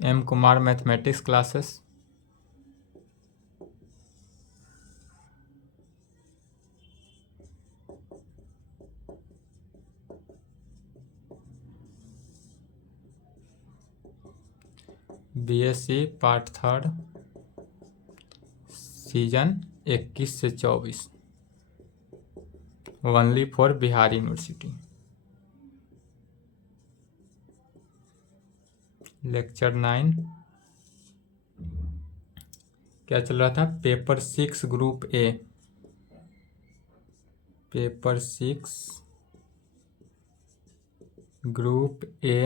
M Kumar mathematics classes. BSc part 3 season 21 से 24 only for Bihar university. Lecture 9 क्या चल रहा था? Paper 6 group A, paper 6 group A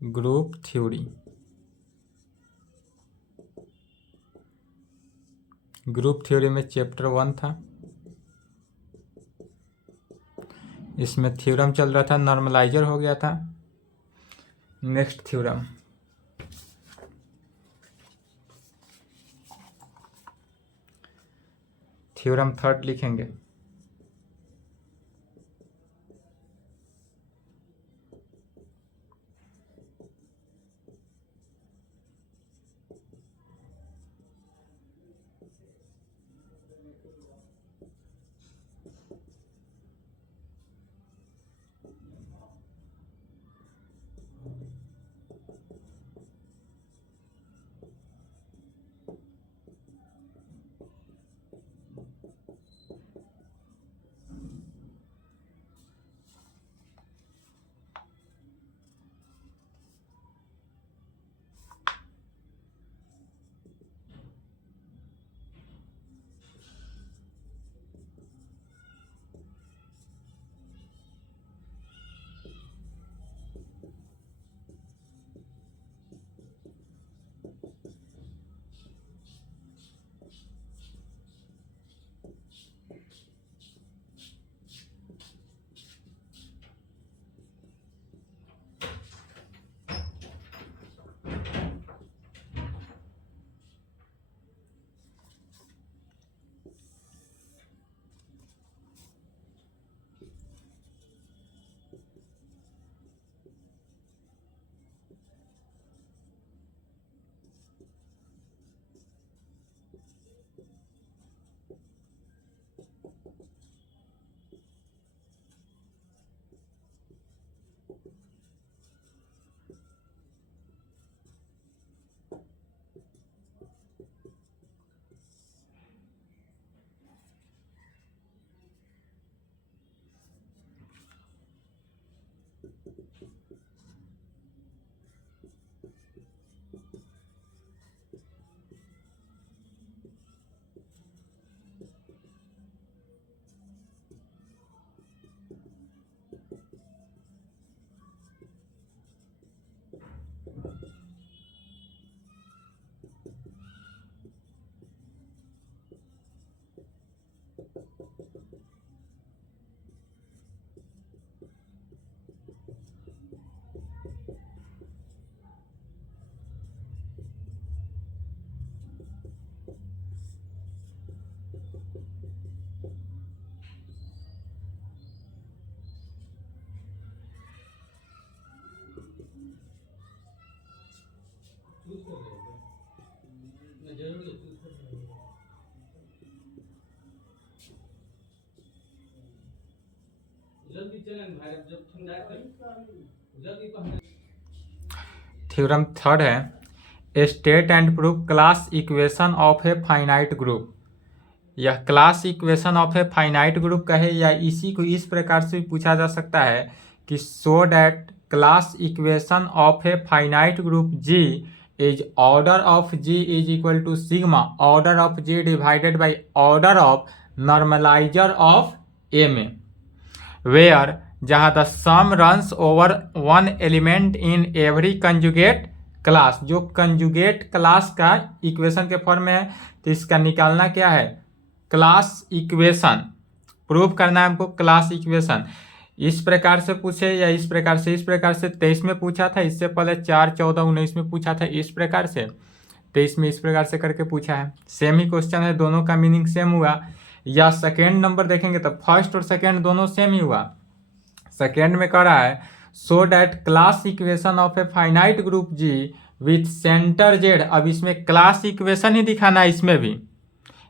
group theory. Group theory में chapter 1 था। इसमें थ्योरम चल रहा था, नॉर्मलाइजर हो गया था। नेक्स्ट थ्योरम थ्योरम 3 लिखेंगे। थ्योरम 3 है state and prove class equation of a finite group. यह class equation of a finite group का है, या इसी को इस प्रकार से पूछा जा सकता है कि so that class equation of a finite group G is order of G is equal to sigma order of G divided by order of normaliser of ए में, वेयर जहाँ the sum runs over one element in every conjugate class. जो conjugate class का equation के form में है, तो इसका निकालना क्या है? क्लास इक्वेशन प्रूव करना है हमको। क्लास इक्वेशन इस प्रकार से पूछे या इस प्रकार से? इस प्रकार से 23 में पूछा था, इससे पहले 4, 14, 19 में पूछा था इस प्रकार से, 23 में इस प्रकार से करके पूछा है। सेम ही क्वेश्चन है, दोनों का मीनिंग सेम हुआ, या सेकेंड नंबर देखेंगे तो फर्स्ट और सेकेंड दोनों सेम ही हुआ। सेकेंड में कह रहा है so that class equation of a finite group G with centre Z. अब इसमें क्लास इक्वेशन ही दिखाना है, इसमें भी,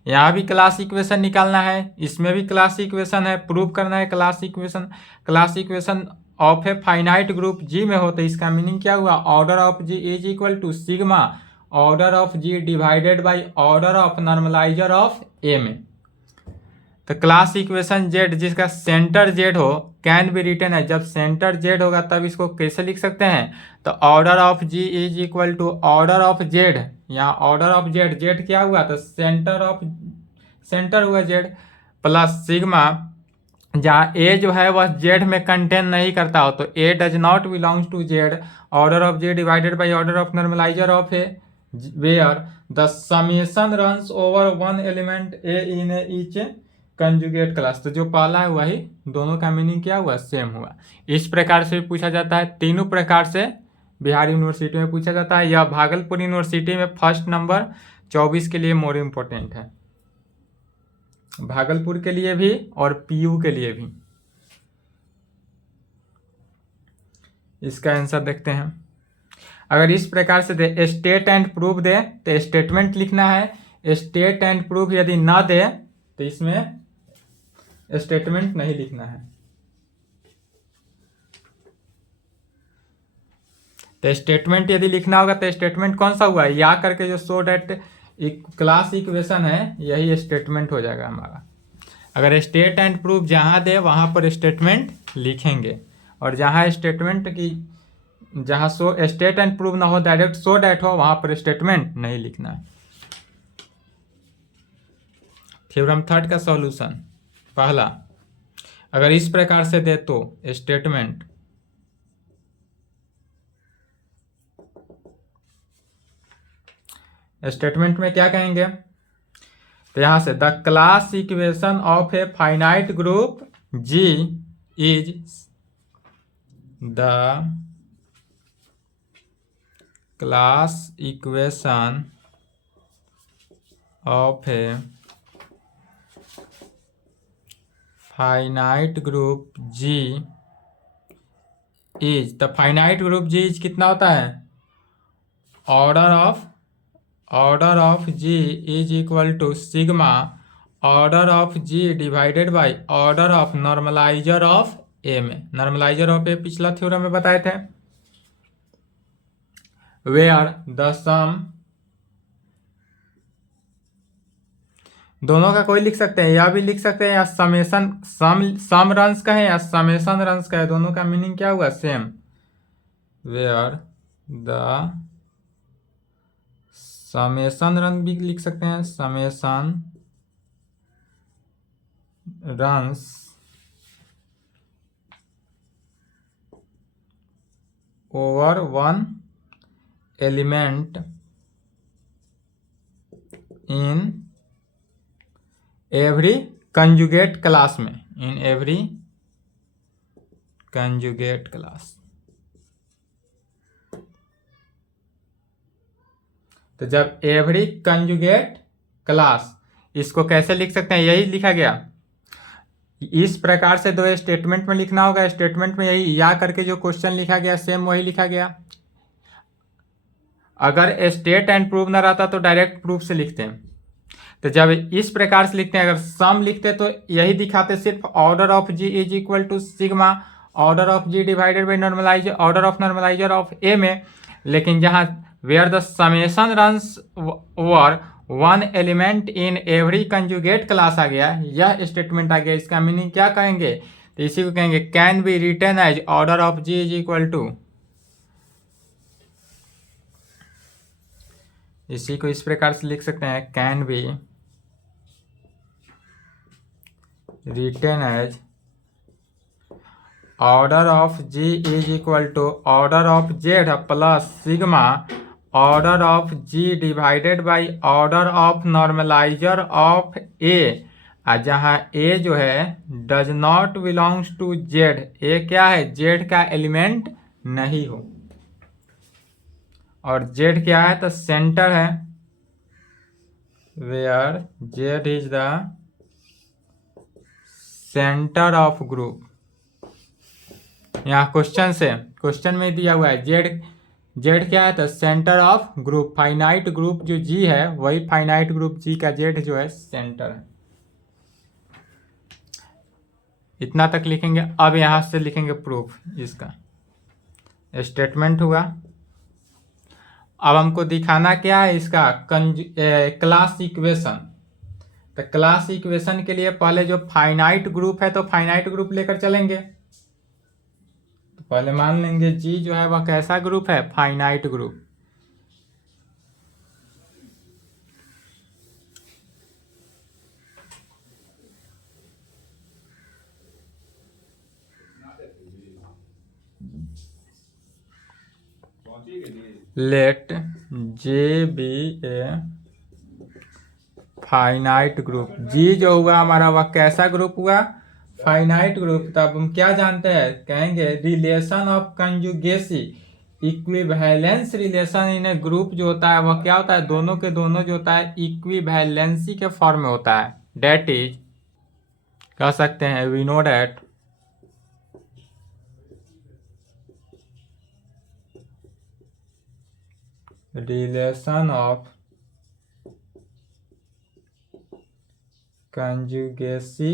यहाँ भी क्लास इक्वेशन निकालना है, इसमें भी क्लास इक्वेशन है, प्रूव करना है class equation of a finite group G में हो। तो इसका मीनिंग क्या हुआ, order of G is equal to sigma order of G divided by order of normaliser of ए में। तो क्लास इक्वेशन जेड जिसका सेंटर जेड हो कैन बी रिटन है, जब सेंटर जेड होगा तब इसको कैसे लिख सकते हैं, तो order of G is equal to order of Z, यहाँ ऑर्डर ऑफ जेड, जेड क्या हुआ तो सेंटर हुआ जेड, प्लस सिग्मा, जहाँ ए जो है वह जेड में कंटेन नहीं करता हो तो a does not belongs to Z, order of J divided by order of normaliser of a where the summation runs over one element a in each conjugate class. तो जो पहला है वही, दोनों का मीनिंग क्या हुआ, सेम हुआ। इस प्रकार से भी पूछा जाता है, तीनों प्रकार से बिहार यूनिवर्सिटी में पूछा जाता है। यह भागलपुर यूनिवर्सिटी में फर्स्ट नंबर 24 के लिए मोर इम्पोर्टेंट है, भागलपुर के लिए भी और पीयू के लिए भी। इसका आंसर देखते हैं। अगर इस प्रकार से दे स्टेट एंड प्रूफ दे तो स्टेटमेंट लिखना है, स्टेट एंड प्रूफ यदि ना दे तो इसमें स्टेटमेंट नहीं लिखना है। तो स्टेटमेंट यदि लिखना होगा तो स्टेटमेंट कौन सा हुआ, या करके जो सो डैट क्लास इक्वेशन है यही स्टेटमेंट हो जाएगा हमारा। अगर स्टेट एंड प्रूफ जहाँ दे वहाँ पर स्टेटमेंट लिखेंगे, और जहाँ स्टेटमेंट की जहाँ सो स्टेट एंड प्रूफ ना हो, डायरेक्ट सो डैट हो, वहाँ पर स्टेटमेंट नहीं लिखना है। थ्योरम थर्ड का सॉल्यूशन पहला, अगर इस प्रकार से दे तो स्टेटमेंट में क्या कहेंगे, तो यहां से the class equation of a finite group G is the class equation of a finite group G is, the finite group G is कितना होता है, order of G is equal to sigma order of G divided by order of normaliser of ए में। Normaliser of ए पिछला theorem में बताए थे, where the सम, दोनों का कोई लिख सकते हैं, या भी लिख सकते हैं, या समेशन सम रन्स का है या समेशन रन्स का है, दोनों का मीनिंग क्या हुआ, same. Where the summation run भी लिख सकते हैं, summation runs over one element in every conjugate class में, इन एवरी कंजुगेट क्लास। तो जब एवरी कंजुगेट क्लास, इसको कैसे लिख सकते हैं, यही लिखा गया। इस प्रकार से दो स्टेटमेंट में लिखना होगा, स्टेटमेंट में यही या करके जो क्वेश्चन लिखा गया सेम वही लिखा गया। अगर स्टेट एंड प्रूफ ना रहता तो डायरेक्ट प्रूफ से लिखते हैं। तो जब इस प्रकार से लिखते हैं, अगर सम लिखते तो यही दिखाते, सिर्फ order of G is equal to sigma order of G divided by normaliser order of normaliser of ए में। लेकिन जहाँ where the summation runs over one element in every conjugate class आ गया, यह स्टेटमेंट आ गया। इसका मीनिंग क्या कहेंगे, तो इसी को कहेंगे can be written as order of G is equal to, इसी को इस प्रकार से लिख सकते हैं, can be written as order of G is equal to order of Z plus sigma order of G divided by order of normaliser of a, जहाँ ए जो है does not belongs to Z, a क्या है, Z का element नहीं हो, और Z क्या है तो सेंटर है, where Z is the centre of group. यहाँ क्वेश्चन में दिया हुआ है जेड। जेड क्या है? तो centre of group. Finite group जो जी है वही फाइनाइट ग्रुप जी का जेड जो है सेंटर है। इतना तक लिखेंगे। अब यहां से लिखेंगे प्रूफ। इसका स्टेटमेंट हुआ। अब हमको दिखाना क्या है? इसका क्लास इक्वेशन। तो क्लास इक्वेशन के लिए पहले जो फाइनाइट ग्रुप है तो फाइनाइट ग्रुप लेकर चलेंगे। तो पहले मान लेंगे जी जो है वह कैसा ग्रुप है? Finite group. Let J be a finite group. G जो हुआ हमारा वह कैसा ग्रुप हुआ? Finite group. तो अब हम क्या जानते हैं? कहेंगे relation of conjugacy. Equivalence relation in a group जो होता है वह क्या होता है? दोनों के दोनों जो होता है इक्विवेलेंसी के फॉर्म में होता है। डेट इज, कह सकते हैं we know that relation of conjugacy.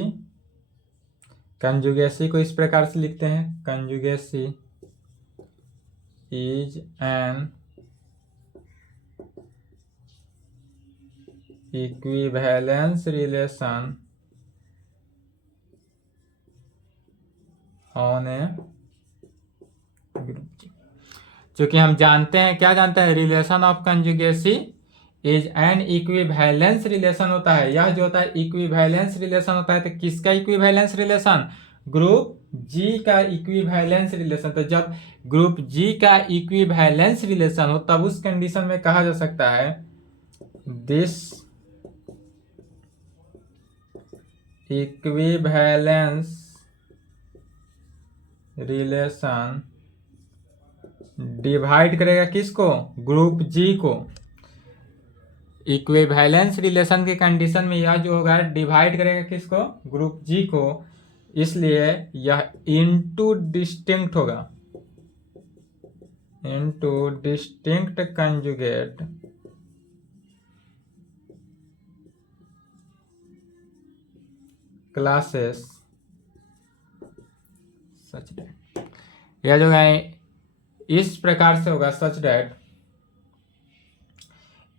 Conjugacy को इस प्रकार से लिखते हैं, conjugacy is an equivalence relation on a group. क्योंकि हम जानते हैं, क्या जानते हैं? Relation of conjugacy is an equivalence relation होता है। यह जो होता है इक्विवेलेंस रिलेशन होता है। तो किसका इक्विवेलेंस रिलेशन? ग्रुप जी का इक्विवेलेंस रिलेशन। तो जब ग्रुप जी का इक्विवेलेंस रिलेशन हो तब उस कंडीशन में कहा जा सकता है दिस इक्विवेलेंस रिलेशन डिवाइड करेगा किसको? ग्रुप जी को। इक्विवेलेंस रिलेशन के कंडीशन में यह जो होगा डिवाइड करेगा किसको? ग्रुप जी को। इसलिए यह इनटू डिस्टिंक्ट होगा, into distinct conjugate classes such that. यह जो है इस प्रकार से होगा, such that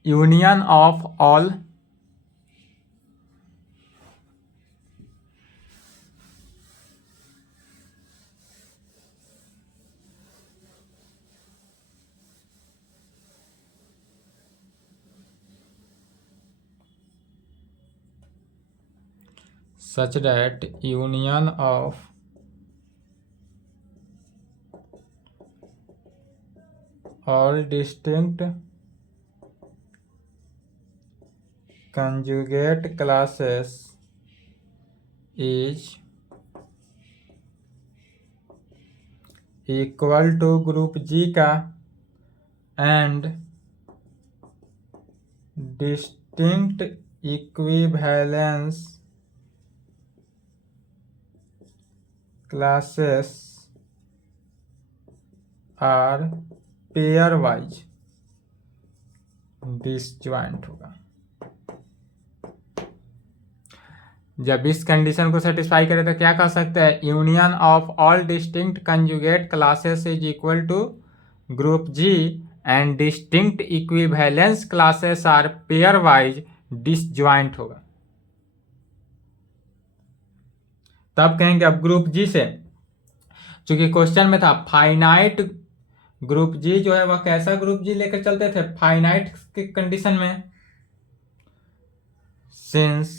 union of all such that union of all distinct conjugate classes is equal to group G का and distinct equivalence classes are pair wise disjoint होगा। जब इस कंडीशन को सेटिस्फाई करे तो क्या कह सकते हैं? Union of all distinct conjugate classes is equal to group G and distinct equivalence classes are pairwise disjoint होगा। तब कहेंगे अब ग्रुप जी से, चूंकि क्वेश्चन में था फाइनाइट ग्रुप जी जो है वह कैसा ग्रुप जी लेकर चलते थे? फाइनाइट के कंडीशन में। Since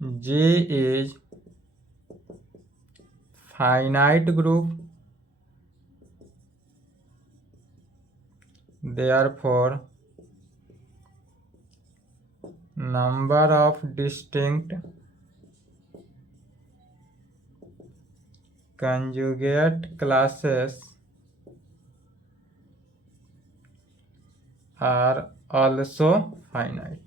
G is finite group therefore number of distinct conjugate classes are also finite।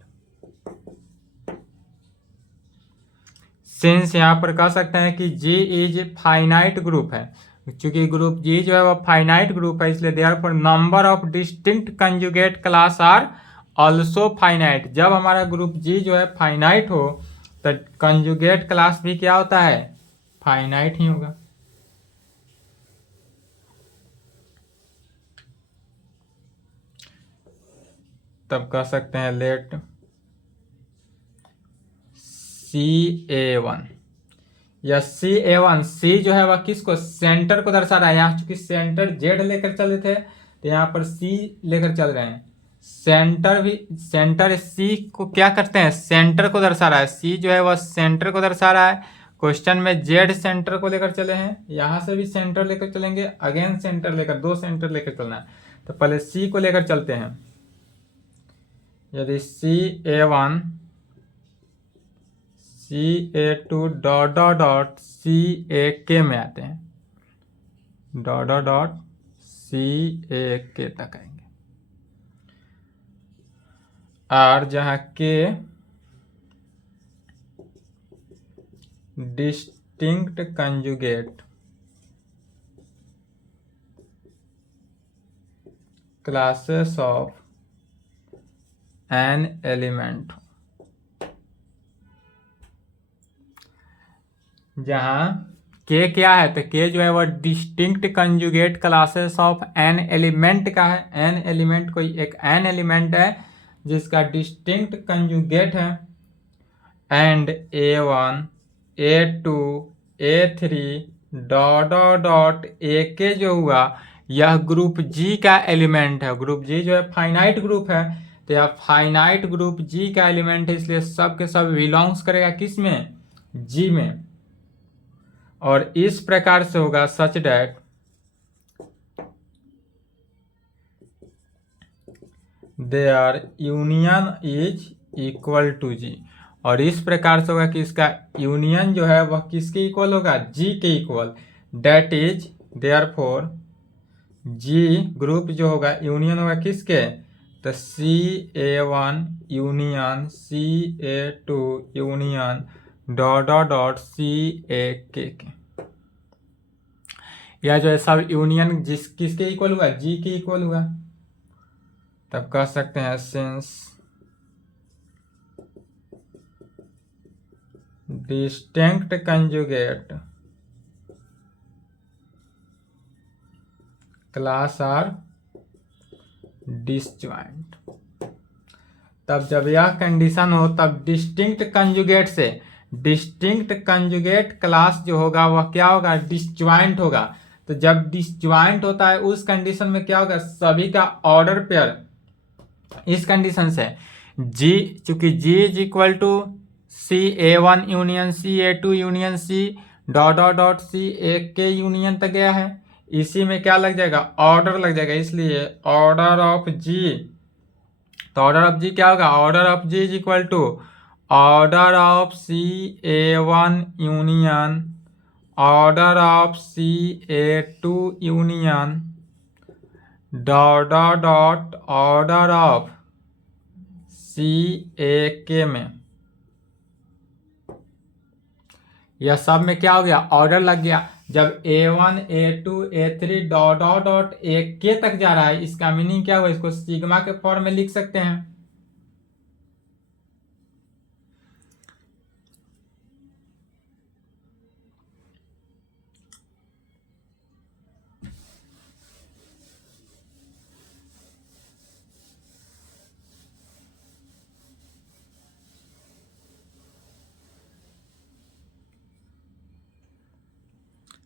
Since यहाँ पर कह सकते हैं कि जी इज फाइनाइट ग्रुप है, चूंकि ग्रुप जी जो है वह फाइनाइट ग्रुप है, इसलिए therefore number of distinct conjugate class are also finite. जब हमारा ग्रुप जी जो है फाइनाइट हो तो कंजुगेट क्लास भी क्या होता है, फाइनाइट ही होगा। तब कह सकते हैं लेट CA1 या CA1, सी जो है वह किसको, सेंटर को दर्शा रहा है। यहाँ चूंकि सेंटर जेड लेकर चले थे तो यहाँ पर सी लेकर चल रहे हैं। सेंटर भी, सेंटर सी को क्या करते हैं, सेंटर को दर्शा रहा है। सी जो है वह सेंटर को दर्शा रहा है। क्वेश्चन में जेड सेंटर को लेकर चले हैं, यहाँ से भी सेंटर लेकर चलेंगे, अगेन सेंटर लेकर, दो सेंटर लेकर चलना है। तो पहले सी को लेकर चलते हैं। यदि CA1 CA2 dot dot dot CAK में आते हैं, डॉट डॉट डॉट CAK तक आएंगे, और जहाँ के distinct conjugate classes of an element, जहाँ के क्या है, तो के जो है वह distinct conjugate classes of an element का है। एन एलिमेंट कोई एक एन एलिमेंट है जिसका डिस्टिंक्ट कंजुगेट है, and A1 A2 A3 dot dot dot AK जो हुआ यह ग्रुप जी का एलिमेंट है। ग्रुप जी जो है फाइनाइट ग्रुप है, तो यह फाइनाइट ग्रुप जी का एलिमेंट है, इसलिए सब के सब बिलोंग्स करेगा किस में, जी में। और इस प्रकार से होगा such that their union is equal to G. और इस प्रकार से होगा कि इसका यूनियन जो है वह किसके इक्वल होगा, जी के इक्वल। That is therefore G group जो होगा यूनियन होगा किसके, तो CA1 union CA2 union dot dot dot CAK के। यह जो है सब यूनियन जिस किसके इक्वल हुआ, जी के इक्वल हुआ। तब कह सकते हैं since distinct conjugate class are disjoint. तब जब यह कंडीशन हो तब डिस्टिंक्ट कंजुगेट से, डिस्टिंक्ट कंजुगेट क्लास जो होगा वह क्या होगा, डिसजॉइंट होगा। तो जब डिसजॉइंट होता है उस कंडीशन में क्या होगा, सभी का ऑर्डर पेयर, इस कंडीशन से जी, चूंकि G is equal to CA1 union CA2 union C dot dot dot CAK union तक गया है, इसी में क्या लग जाएगा, ऑर्डर लग जाएगा, इसलिए ऑर्डर ऑफ जी। तो ऑर्डर ऑफ जी क्या होगा, order of G is equal to order of CA1 union order of CA2 union dot dot dot order of CAK में। यह सब में क्या हो गया, ऑर्डर लग गया। जब A1 A2 A3 dot dot dot AK तक जा रहा है, इसका मीनिंग क्या हुआ, इसको सिग्मा के फॉर्म में लिख सकते हैं।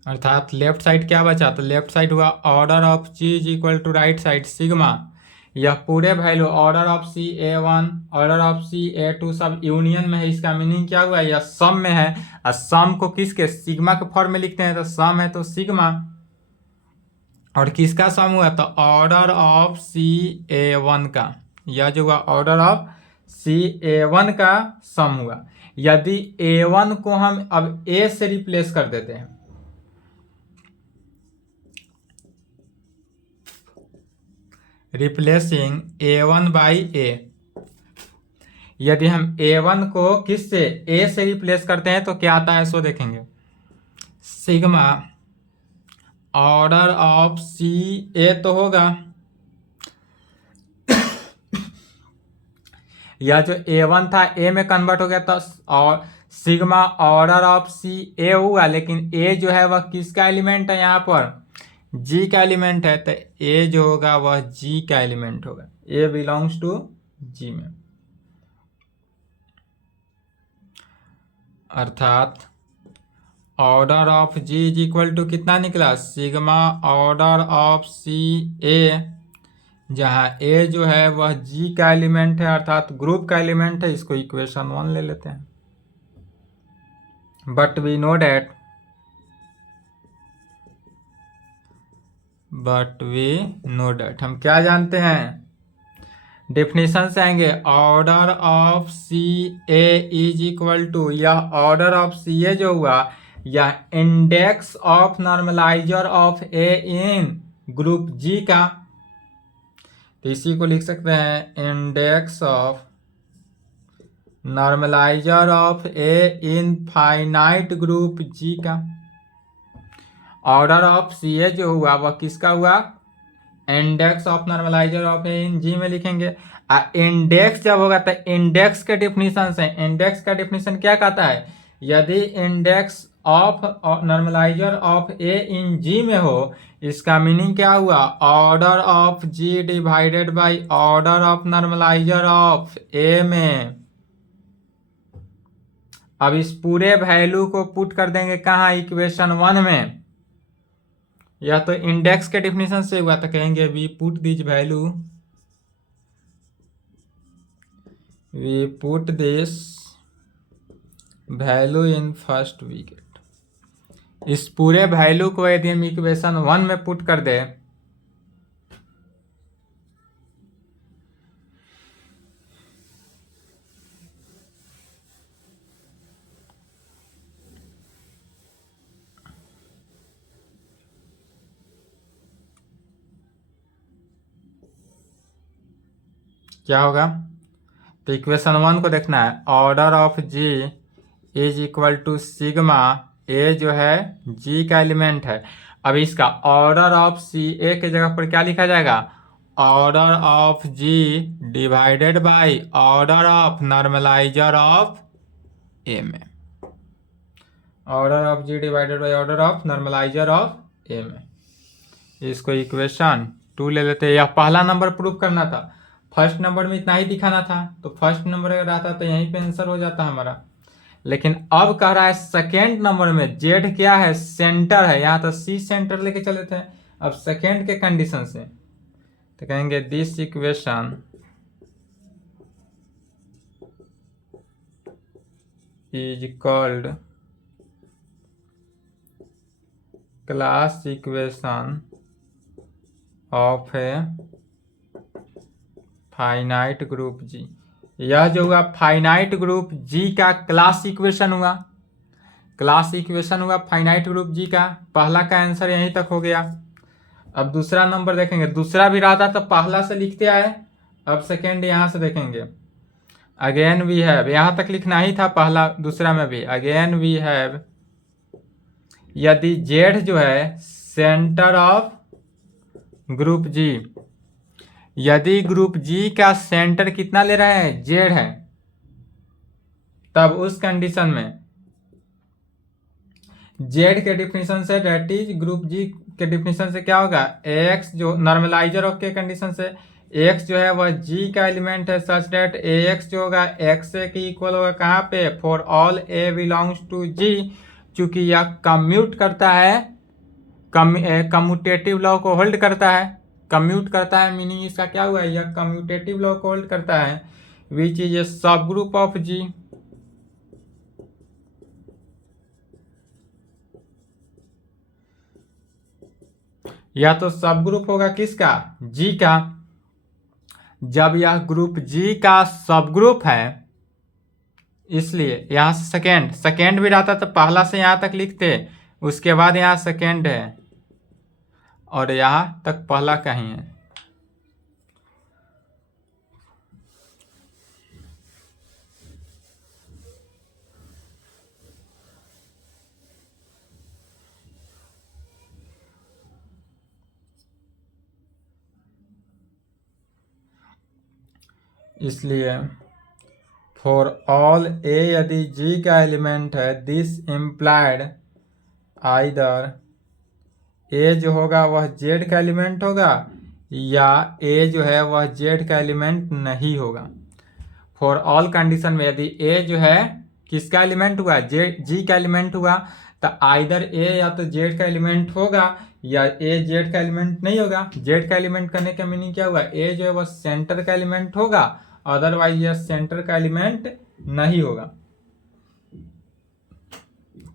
अर्थात लेफ्ट साइड क्या बचा, तो लेफ्ट साइड हुआ order of G is equal to right side sigma. यह पूरे value order of CA1 order of CA2 सब यूनियन में है, इसका मीनिंग क्या हुआ, यह सम में है। और सम को किसके, सिग्मा के फॉर्म में लिखते हैं, तो सम है तो सिग्मा। और किसका सम हुआ, तो ऑर्डर ऑफ CA1 का, यह जो हुआ ऑर्डर ऑफ CA1 का सम हुआ। यदि A1 को हम अब A से रिप्लेस कर देते हैं, रिप्लेसिंग A1 बाई A, यदि हम A1 को किस से A से रिप्लेस करते हैं तो क्या आता है, सो देखेंगे। सिग्मा ऑर्डर ऑफ सी ए तो होगा, या जो A1 था A में कन्वर्ट हो गया तो और सिग्मा ऑर्डर ऑफ सी ए हुआ, लेकिन A जो है वह किसका एलिमेंट है, यहाँ पर G का एलिमेंट है, तो A जो होगा वह G का एलिमेंट होगा, A बिलोंग्स टू G में। अर्थात order of G is equal to कितना निकला, sigma order of C A, जहाँ A जो है वह G का एलिमेंट है अर्थात ग्रुप का एलिमेंट है। इसको इक्वेशन 1 ले लेते हैं। बट वी नो डैट हम क्या जानते हैं, डेफिनेशन से आएंगे, order of C A is equal to, यह ऑर्डर ऑफ सी ए जो हुआ यह index of normaliser of a in group G का, तो इसी को लिख सकते हैं index of normaliser of a in finite group G का। ऑर्डर ऑफ सी ए जो हुआ वह किसका हुआ, index of normaliser of a in G में लिखेंगे। इंडेक्स जब होगा तो इंडेक्स के डेफिनेशन से, इंडेक्स का डेफिनेशन क्या कहता है, यदि index of normaliser of a in G में हो, इसका मीनिंग क्या हुआ, order of G divided by order of normaliser of ए में। अब इस पूरे वैल्यू को पुट कर देंगे कहाँ, इक्वेशन 1 में। यह तो इंडेक्स के डेफिनेशन से हुआ, तो कहेंगे we put this value in first wicket. इस पूरे वैल्यू को यदि हम इक्वेशन 1 में पुट कर दे, क्या होगा, तो इक्वेशन 1 को देखना है, order of G is equal to sigma, a जो है जी का एलिमेंट है। अब इसका ऑर्डर ऑफ सी ए के जगह पर क्या लिखा जाएगा, order of G divided by order of normaliser of ए में, order of G divided by order of normaliser of ए में। इसको इक्वेशन 2 ले लेते हैं। यह पहला नंबर प्रूव करना था, फर्स्ट नंबर में इतना ही दिखाना था, तो फर्स्ट नंबर अगर आता तो यहीं पे आंसर हो जाता हमारा। लेकिन अब कह रहा है सेकेंड नंबर में जेड क्या है, सेंटर है, यहाँ तो सी सेंटर लेके चले थे। अब सेकेंड के कंडीशन से तो कहेंगे this equation is called class equation of a finite group G. यह जो हुआ फाइनाइट ग्रुप जी का क्लास इक्वेशन हुआ, क्लास इक्वेशन हुआ फाइनाइट ग्रुप जी का। पहला का आंसर यहीं तक हो गया। अब दूसरा नंबर देखेंगे, दूसरा भी रहा था तो पहला से लिखते आए, अब सेकेंड यहाँ से देखेंगे। अगेन वी हैव, यहाँ तक लिखना ही था पहला दूसरा में भी। अगेन वी हैव, यदि जेड जो है सेंटर ऑफ ग्रुप जी, यदि ग्रुप जी का सेंटर कितना ले रहे हैं, जेड है, तब उस कंडीशन में जेड के डिफिनेशन से, डेट इज ग्रुप जी के डिफिनेशन से क्या होगा, एक्स जो नॉर्मलाइजर ऑफ के कंडीशन से एक्स जो है वह जी का एलिमेंट है, सच डेट ए एक्स जो होगा एक्स ए के इक्वल होगा कहाँ पे, for all a belongs to G. चूंकि यह कम्यूट करता है, कम्यूटेटिव लॉ को होल्ड करता है, कम्यूट करता है मीनिंग इसका क्या हुआ है, यह कम्यूटेटिव लॉ को होल्ड करता है, विच इज ए सब ग्रुप ऑफ जी। या तो सब ग्रुप होगा किसका, जी का। जब यह ग्रुप जी का सब ग्रुप है, इसलिए यहां से सेकेंड भी रहता तो पहला से यहां तक लिखते, उसके बाद यहाँ सेकेंड है और यहां तक पहला कहीं है। इसलिए फॉर ऑल ए यदि जी का एलिमेंट है, दिस इम्प्लाइड आइदर ए जो होगा वह जेड का एलिमेंट होगा या ए जो है वह जेड का एलिमेंट नहीं होगा। फॉर ऑल कंडीशन में यदि ए जो है किसका एलिमेंट हुआ, जी का एलिमेंट हुआ, तो आइदर ए या तो जेड का एलिमेंट होगा या ए जेड का एलिमेंट नहीं होगा। जेड का एलिमेंट करने का मीनिंग क्या हुआ, ए जो है वह सेंटर का एलिमेंट होगा, अदरवाइज यह सेंटर का एलिमेंट नहीं होगा,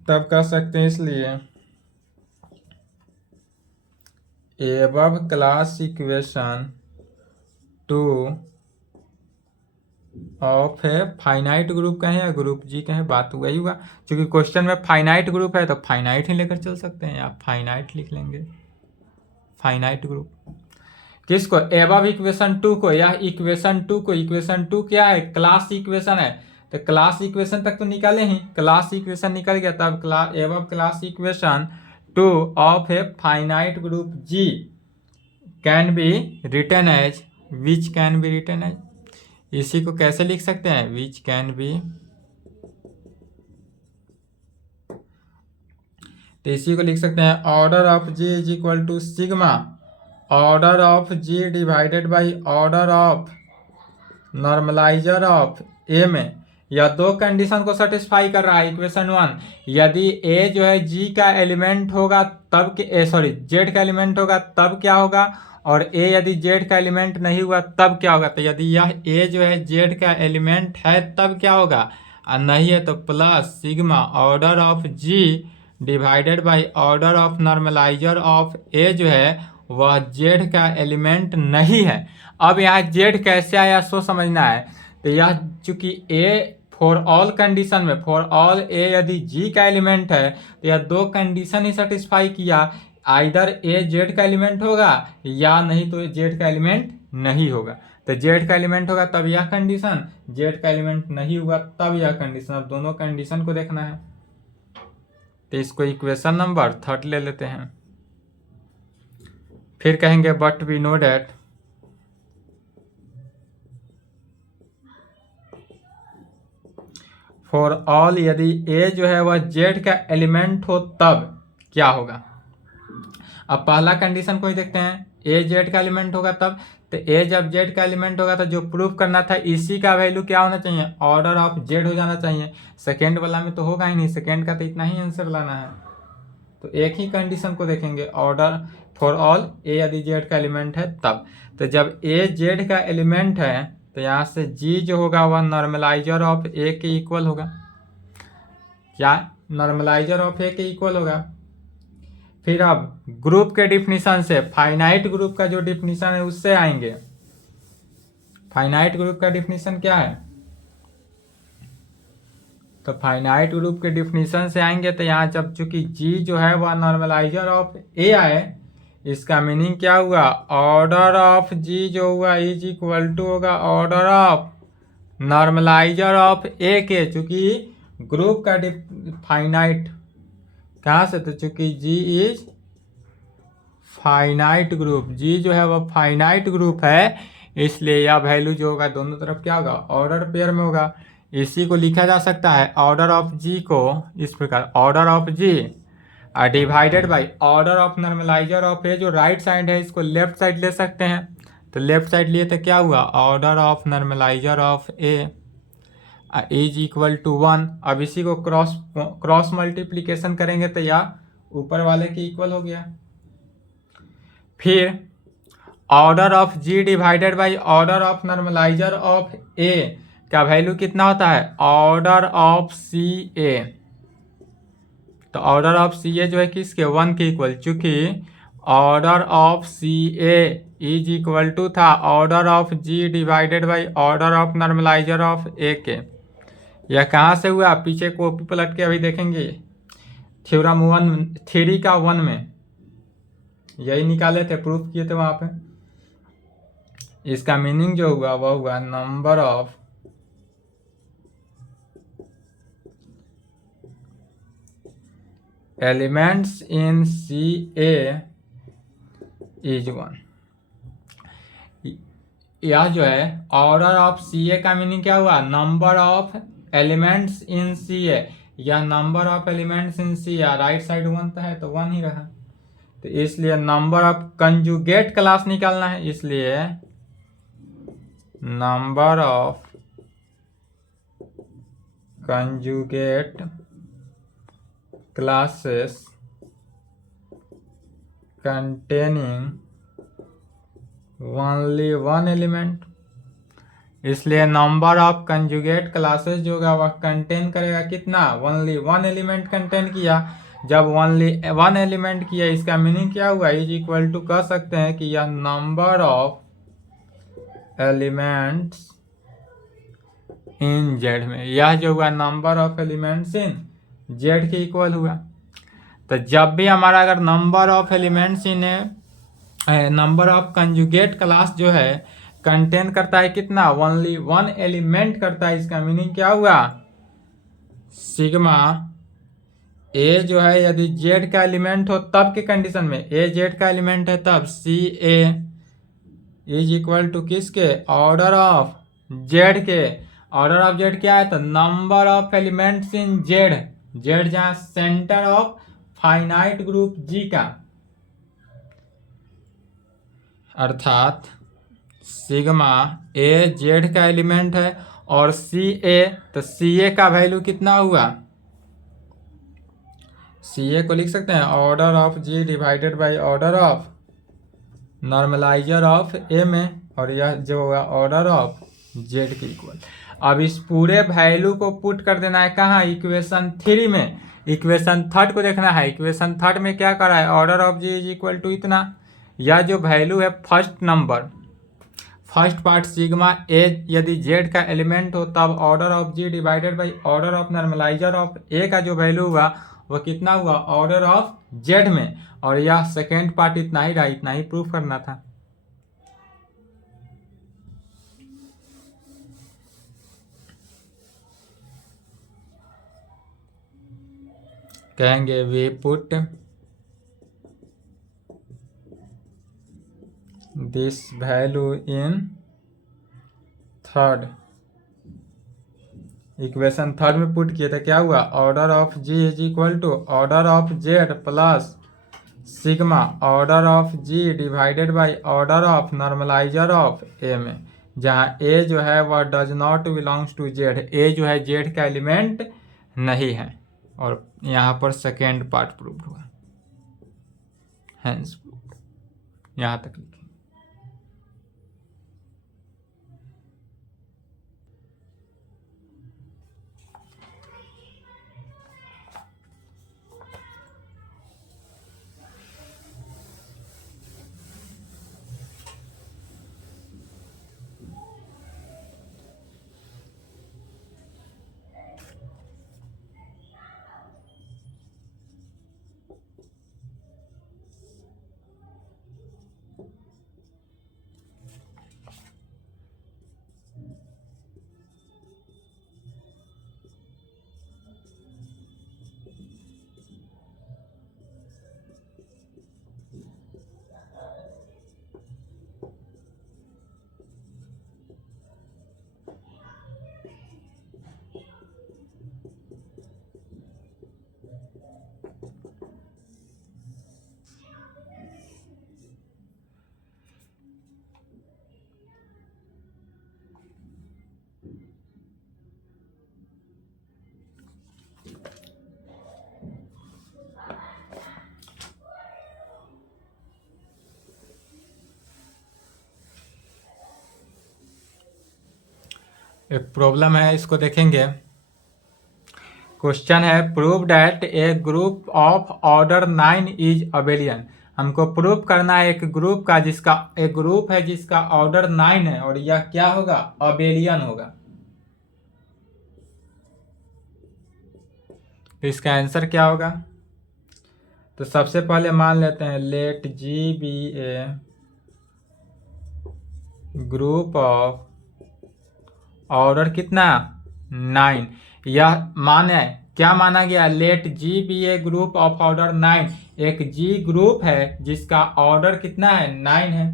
तब कह सकते हैं। इसलिए above class equation two of है फाइनाइट ग्रुप कहें या ग्रुप जी कहें, बात वही हुआ। क्योंकि क्वेश्चन में फाइनाइट ग्रुप है तो फाइनाइट ही लेकर चल सकते हैं, आप फाइनाइट लिख लेंगे, फाइनाइट ग्रुप। किसको, एबव इक्वेशन टू को, या इक्वेशन टू को। इक्वेशन टू क्या है, क्लास इक्वेशन है, तो क्लास इक्वेशन तक तो निकाले ही, क्लास इक्वेशन निकल गया, तब above class equation two of a finite group G can be written as, which can be written as, इसी को कैसे लिख सकते हैं, विच कैन बी, तो इसी को लिख सकते हैं order of G is equal to sigma order of G divided by order of normaliser of ए में। यह दो कंडीशन को सेटिस्फाई कर रहा है। इक्वेशन वन, यदि ए जो है जी का एलिमेंट होगा तब जेड का एलिमेंट होगा तब क्या होगा, और ए यदि जेड का एलिमेंट नहीं हुआ तब क्या होगा। तो यदि यह ए जो है जेड का एलिमेंट है तब क्या होगा, और नहीं है तो plus sigma order of G divided by order of normaliser of ए जो है वह जेड का एलिमेंट नहीं है। अब यहाँ जेड कैसे आया सो समझना है। तो यह चूंकि ए फॉर ऑल कंडीशन में, फॉर ऑल ए यदि जी का एलिमेंट है तो यह दो कंडीशन ही सेटिस्फाई किया, आइदर ए जेड का एलिमेंट होगा या नहीं तो जेड का एलिमेंट नहीं होगा। तो जेड का एलिमेंट होगा तब यह कंडीशन, जेड का एलिमेंट नहीं हुआ तब यह कंडीशन। अब दोनों कंडीशन को देखना है, तो इसको इक्वेशन नंबर 3 ले लेते हैं। फिर कहेंगे but we know that for all यदि ए जो है वह जेड का एलिमेंट हो तब क्या होगा। अब पहला कंडीशन को ही देखते हैं, ए जेड का एलिमेंट होगा तब, तो ए जब जेड का एलिमेंट होगा तो जो प्रूफ करना था इसी का वैल्यू क्या होना चाहिए, ऑर्डर ऑफ जेड हो जाना चाहिए। सेकेंड वाला में तो होगा ही नहीं, सेकेंड का तो इतना ही आंसर लाना है। तो एक ही कंडीशन को देखेंगे, ऑर्डर फॉर ऑल ए यदि जेड का एलिमेंट है तब। तो जब ए जेड का एलिमेंट है तो यहाँ से जी जो होगा वह नॉर्मलाइजर ऑफ ए के इक्वल होगा। क्या, नॉर्मलाइजर ऑफ ए के इक्वल होगा। फिर अब ग्रुप के डिफिनीशन से, फाइनाइट ग्रुप का जो डिफिनीशन है उससे आएंगे। फाइनाइट ग्रुप का डिफिनीशन क्या है, तो फाइनाइट ग्रुप के डिफिनीशन से आएंगे तो यहाँ जब चूंकि जी जो है वह नॉर्मलाइजर ऑफ ए आए, इसका मीनिंग क्या हुआ, ऑर्डर ऑफ जी जो हुआ इज इक्वल टू होगा order of normaliser of A के। चूंकि ग्रुप का फाइनाइट कहाँ से, तो चूंकि G is finite group, G जो है वह फाइनाइट ग्रुप है, इसलिए यह वैल्यू जो होगा दोनों तरफ क्या होगा, ऑर्डर पेयर में होगा। इसी को लिखा जा सकता है ऑर्डर ऑफ जी को इस प्रकार, order of G divided by order of normaliser of ए। जो राइट साइड है इसको लेफ्ट साइड ले सकते हैं, तो लेफ्ट साइड लिए तो क्या हुआ, order of normaliser of A is equal to 1। अब इसी को क्रॉस मल्टीप्लीकेशन करेंगे तो यह ऊपर वाले के इक्वल हो गया। फिर order of G divided by order of normaliser of A का वैल्यू कितना होता है, ऑर्डर ऑफ सी ए। तो ऑर्डर ऑफ सी ए जो है किसके, 1 के इक्वल, चूंकि order of C A is equal to था order of G divided by order of normaliser of A के। यह कहाँ से हुआ, पीछे कॉपी पलट के अभी देखेंगे, थ्योरम 1 थ्योरी का 1 में यही निकाले थे, प्रूफ किए थे वहां पे। इसका मीनिंग जो हुआ वह हुआ number of elements in C A is 1। यह जो है ऑर्डर ऑफ सी ए का मीनिंग क्या हुआ, number of elements in C A. यह number of elements in C A, right side 1 है तो 1 ही रहा, तो इसलिए नंबर ऑफ कंजुगेट क्लास निकालना है, इसलिए number of conjugate classes containing only one element, इसलिए नंबर ऑफ कंजुगेट क्लासेस जो होगा वह कंटेन करेगा कितना, ओनली वन एलिमेंट कंटेन किया। जब ओनली वन एलिमेंट किया इसका मीनिंग क्या हुआ, इज इक्वल टू कह सकते हैं कि यह number of elements in Z में, यह जो हुआ number of elements in Z के इक्वल हुआ। तो जब भी हमारा अगर number of elements in number of conjugate class जो है कंटेन करता है कितना, ओनली वन एलिमेंट करता है, इसका मीनिंग क्या हुआ, सिग्मा ए जो है यदि जेड का एलिमेंट हो तब के कंडीशन में, ए जेड का एलिमेंट है तब सी ए इज इक्वल टू किसके, ऑर्डर ऑफ जेड के। ऑर्डर ऑफ जेड क्या है, तो number of elements in Z, Z जहां centre of finite group G का, अर्थात सिग्मा ए जेड का एलिमेंट है और सी ए, तो सी ए का वैल्यू कितना हुआ, सी ए को लिख सकते हैं order of G divided by order of normaliser of ए में, और यह जो होगा ऑर्डर ऑफ जेड के इक्वल। अब इस पूरे वैल्यू को पुट कर देना है कहाँ, इक्वेशन 3 में। इक्वेशन 3 को देखना है, इक्वेशन 3 में क्या करा है, order of G is equal to इतना, यह जो वैल्यू है first number, first part sigma A यदि जेड का एलिमेंट हो तब order of G divided by order of normaliser of A का जो वैल्यू हुआ वह कितना हुआ, ऑर्डर ऑफ जेड में, और यह सेकेंड पार्ट इतना ही रहा, इतना ही प्रूफ करना था। कहेंगे we put this value in third, equation 3 में पुट किए थे, क्या हुआ, order of G is equal to order of Z plus sigma order of G divided by order of normaliser of ए में, जहाँ ए जो है वह does not belongs to Z, A जो है जेड का एलिमेंट नहीं है, और यहाँ पर सेकेंड पार्ट प्रूव हुआ, हेंस यहाँ तक लिखें। एक प्रॉब्लम है, इसको देखेंगे। क्वेश्चन है prove that A group of order 9 is abelian. हमको प्रूव करना है एक ग्रुप का जिसका, एक ग्रुप है जिसका ऑर्डर 9 है और यह क्या होगा, अबेलियन होगा। तो इसका आंसर क्या होगा, तो सबसे पहले मान लेते हैं let G be a group of order कितना 9, यह माने क्या माना गया, let G be a group of order 9, एक जी ग्रुप है जिसका ऑर्डर कितना है 9 है।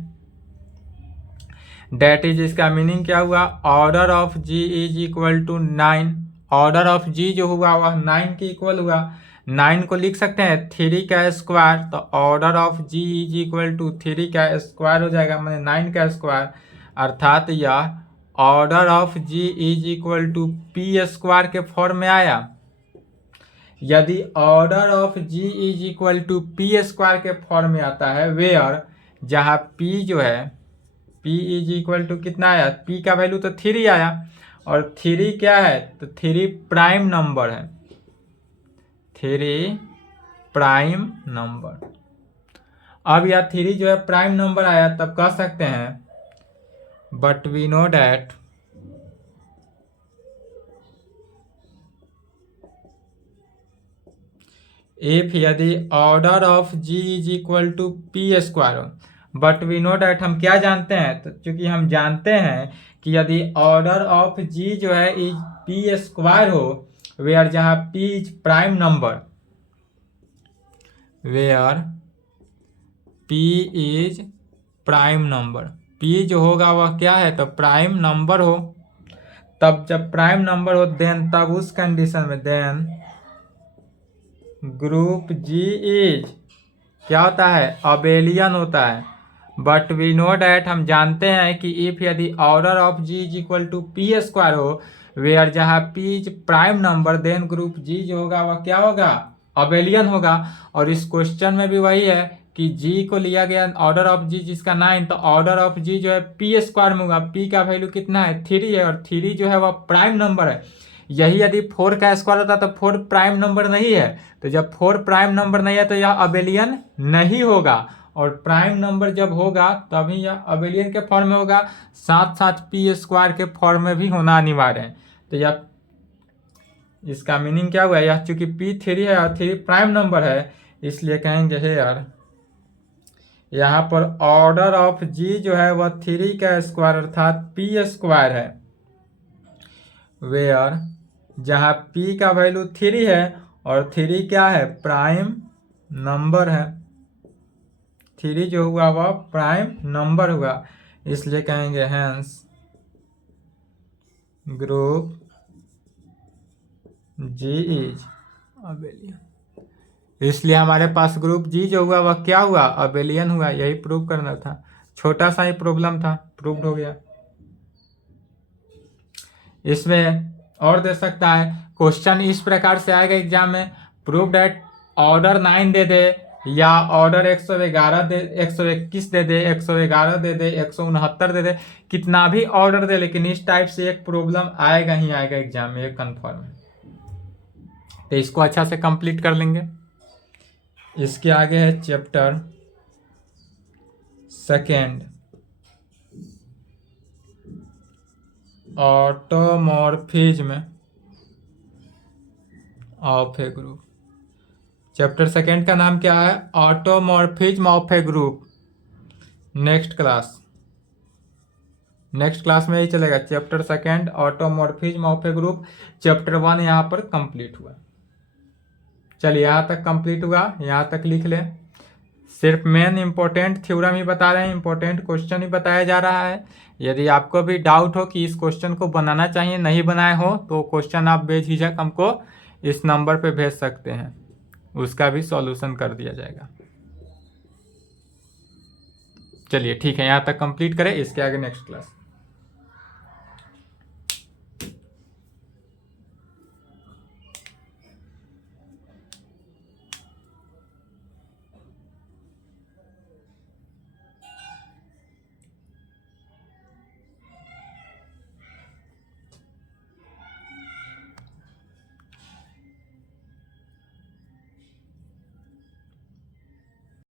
डेट इज, इसका मीनिंग क्या हुआ, order of G is equal to 9। Order of G जो हुआ वह 9 के इक्वल हुआ। 9 को लिख सकते हैं 3 का स्क्वायर, तो order of G is equal to 3 का स्क्वायर हो जाएगा, मैंने 9 का स्क्वायर, अर्थात यह order of G is equal to P square के फॉर्म में आया। यदि order of G is equal to P square के फॉर्म में आता है, वेयर जहाँ पी जो है, पी इज इक्वल टू कितना आया, पी का वैल्यू तो 3 आया, और 3 क्या है, तो 3 प्राइम नंबर है, 3 प्राइम नंबर। अब यह 3 जो है प्राइम नंबर आया, तब कह सकते हैं but we know that if, यदि order of G is equal to P square हो, बट वी नो डैट हम क्या जानते हैं, तो चूंकि हम जानते हैं कि यदि ऑर्डर ऑफ जी जो है इज पी स्क्वायर हो, वेयर जहां P is prime number, where P is prime number, P जो होगा वह क्या है, तो प्राइम नंबर हो, तब जब प्राइम नंबर हो देन, तब उस कंडीशन में देन ग्रुप जी इज क्या होता है, अबेलियन होता है। बट वी नो डैट हम जानते हैं कि इफ यदि order of G is equal to P square हो, वेयर जहाँ P is prime number, then group G जो होगा वह क्या होगा, अबेलियन होगा। और इस क्वेश्चन में भी वही है कि जी को लिया गया ऑर्डर ऑफ जी जिसका 9, तो ऑर्डर ऑफ जी जो है पी स्क्वायर में होगा, पी का वैल्यू कितना है, 3 है, और 3 जो है वह प्राइम नंबर है। यही यदि 4 का स्क्वायर होता तो 4 प्राइम नंबर नहीं है, तो जब 4 प्राइम नंबर नहीं है तो यह अबेलियन नहीं होगा, और प्राइम नंबर जब होगा तभी यह अबेलियन के फॉर्म में होगा, साथ साथ पी स्क्वायर के फॉर्म में भी होना अनिवार्य है। तो यह इसका मीनिंग क्या हुआ, यह चूंकि P3 है और 3 प्राइम नंबर है, इसलिए कहेंगे है यार यहाँ पर ऑर्डर ऑफ जी जो है वह 3 का स्क्वायर अर्थात पी स्क्वायर है, वेयर जहाँ P का वैल्यू 3 है और 3 क्या है, प्राइम नंबर है, 3 जो हुआ वह प्राइम नंबर हुआ, इसलिए कहेंगे hence group G is abelian. इसलिए हमारे पास ग्रुप जी जो हुआ वह क्या हुआ, अबेलियन हुआ। यही प्रूव करना था, छोटा सा ही प्रॉब्लम था, प्रूव्ड हो गया। इसमें और दे सकता है क्वेश्चन इस प्रकार से आएगा एग्जाम में, प्रूव डैट ऑर्डर 9 दे दे, या ऑर्डर 111 दे, 121 दे दे, 111 दे दे, 169 दे दे, कितना भी ऑर्डर दे, लेकिन इस टाइप से एक प्रॉब्लम आएगा ही आएगा एग्जाम में, ये कंफर्म है। तो इसको अच्छा से कंप्लीट कर लेंगे। इसके आगे है chapter 2 automorphism of A group. Chapter 2 का नाम क्या है, automorphism of A group. Next class में ही चलेगा chapter 2 automorphism of A group. Chapter 1 यहाँ पर कंप्लीट हुआ। चलिए यहाँ तक कंप्लीट हुआ, यहाँ तक लिख लें। सिर्फ मेन इंपॉर्टेंट थ्योरम ही बता रहे हैं, इंपॉर्टेंट क्वेश्चन ही बताया जा रहा है। यदि आपको भी डाउट हो कि इस क्वेश्चन को बनाना चाहिए, नहीं बनाए हो, तो क्वेश्चन आप बेझिझक हमको इस नंबर पे भेज सकते हैं, उसका भी सॉल्यूशन कर दिया जाएगा। चलिए ठीक है, यहाँ तक कंप्लीट करें, इसके आगे नेक्स्ट क्लास।